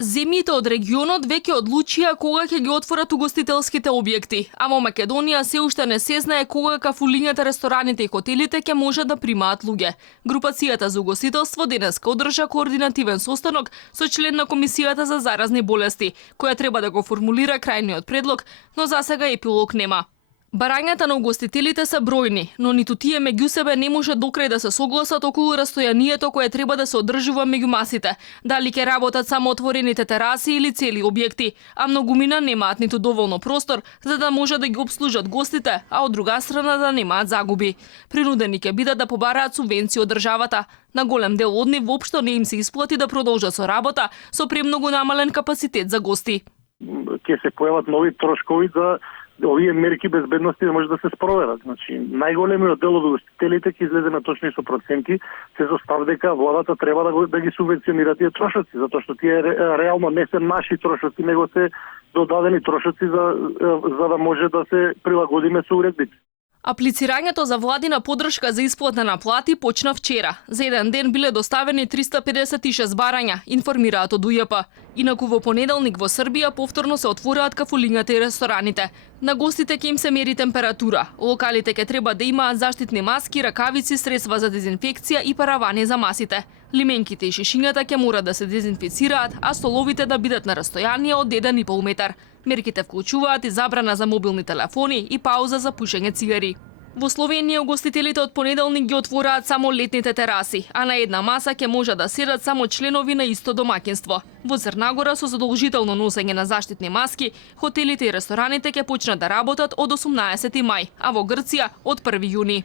Земјите од регионот веќе одлучија кога ќе ги отворат угостителските објекти, а во Македонија се уште не се знае кога кафулињата, рестораните и хотелите ќе можат да примаат луѓе. Групацијата за угостителство денеска одржа координативен состанок со член на Комисијата за заразни болести, која треба да го формулира крајниот предлог, но засега епилог нема. Барањата на угостителите се бројни, но ниту тие меѓу себе не може докрај да се согласат околу растојанието кое треба да се одржува меѓу масите, дали ќе работат само отворените тераси или цели објекти, а многумина немаат ниту доволно простор за да може да ги обслужат гостите, а од друга страна да немаат загуби. Принудени ќе бидат да побараат субвенции од државата. На голем дел од нив воопшто не им се исплати да продолжат со работа со премногу намален капацитет за гости. Ќе се појават нови трошкови за овие мерки безбедности да може да се спроведат. Значи, најголемиот дел од угостителите ќе излезе на точни со проценти, се зостав дека владата треба да ги субвенционира тие трошоци, затоа што тие реално не се наши трошоци, него се додадени трошоци за да може да се прилагодиме со уредбите. Аплицирањето за владина поддршка за исплата на плати почна вчера. За еден ден биле доставени 356 барања, информираат од УЈП. Инаку во понеделник во Србија повторно се отвораат кафулињата и рестораните. На гостите ќе им се мери температура. Локалите ќе треба да имаат заштитни маски, ракавици, средства за дезинфекција и паравани за масите. Лименките и шишињата ќе мора да се дезинфицираат, а столовите да бидат на растојание од 1,5 метар. Мерките вклучуваат и забрана за мобилни телефони и пауза за пушење цигари. Во Словенија угостителите од понеделник ги отвораат само летните тераси, а на една маса ќе може да седат само членови на исто домаќинство. Во Црнагора со задолжително носење на заштитни маски, хотелите и рестораните ќе почнат да работат од 18 мај, а во Грција од 1 јуни.